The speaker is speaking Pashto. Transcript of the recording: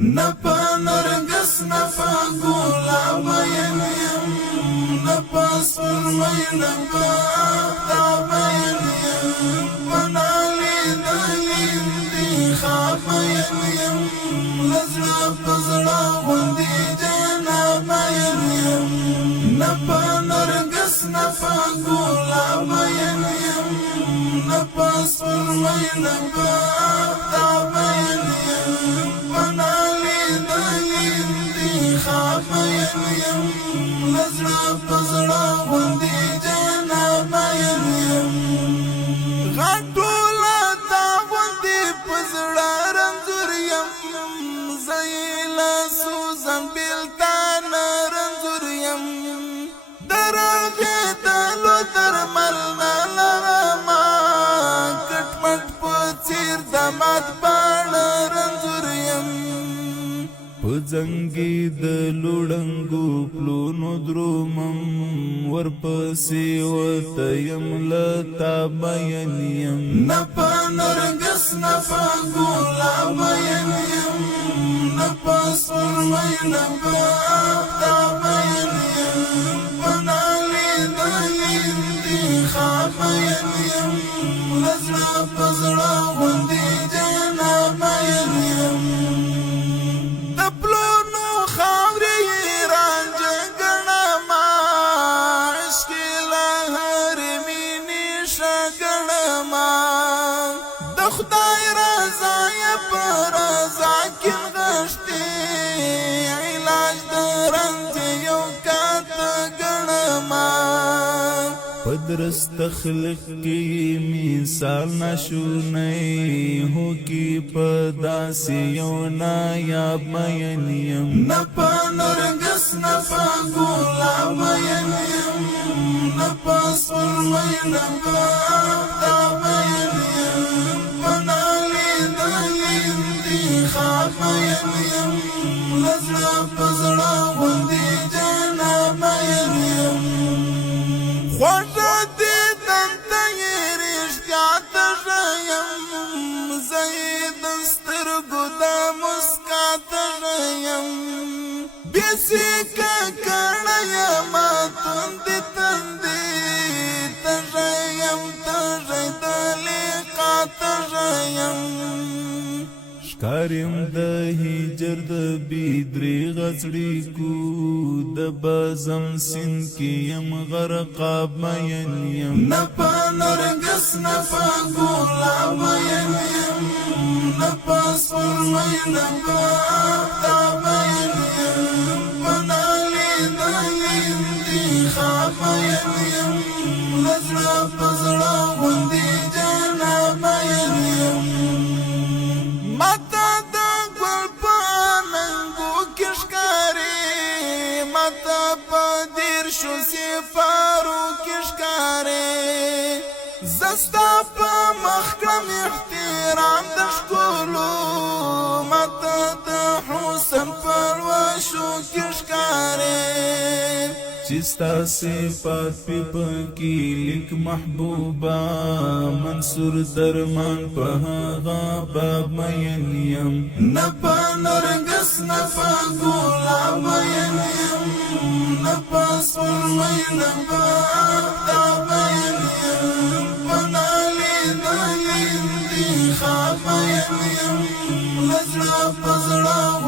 نپا نرگس نپا گلاب یم نپا سرمئی نپا آفتاب یم پنالی دلین دی خواب یم لزڑا پزڑا غندی جناب یم نپا نرگس نپا گلاب یم نپا سرمئی نپا آفتاب یم پنالی دلین دی خواب یم لزڑا پزڑا غندی جناب یم غټولا تا غندی پزڑا رنزور یم زیلا سوزن بیلتان رنزور یم درغه دلو درمل نلما کټمټ پچیر دمات پان رنزور یم پزنګي د لوړنګو پلونو درومم ورپسې وته یم لتا بیان یم نپا نرګس نپا ګلاب یم نپا سرمئی نپا آفتاب یم پنالی دلین دی خواب یم لزړه پزړه غندی جناب یم خدای رضا یا پر رضا کن غشتی علاج درنز یو کات گنما پدرست تخلق کی مثال نشونی ہو کی پداسی یو نایاب مینیم نپا نرگس نپا گلاب یم نپا سرمئی نپا آفتاب یم خواب یم لزړه پزړه غندی جناب یم خوږه دې دنده رښتیا ته یم زید سترګو د مسکا ته یم بیسې ککړه یم تندې تندې ته یم ته د لیقا ته یم کاریم د هجر د بیدری غزړی کو د بازم سین کی یم غرقاب مین یم نپا نرگس نپا گلاب یم نپا سرمئی نپا آفتاب یم پنالی دلین دی خواب یم لزړه پزړه غندی جناب یم متا دا گل پاننگو کشکاری متا پا دیر شو سفارو کشکاری زستا پا مخکم احترام دشکولو متا دا حسن پرواشو کشکاری چستا صفات پی پکی لک محبوبا منصور درمان پہاغا باب مین یم نپا نرگس نپا گلاب یم نپا سرمئی نپا آفتاب یم پنالی دلین دی خواب یم لزړه پزړه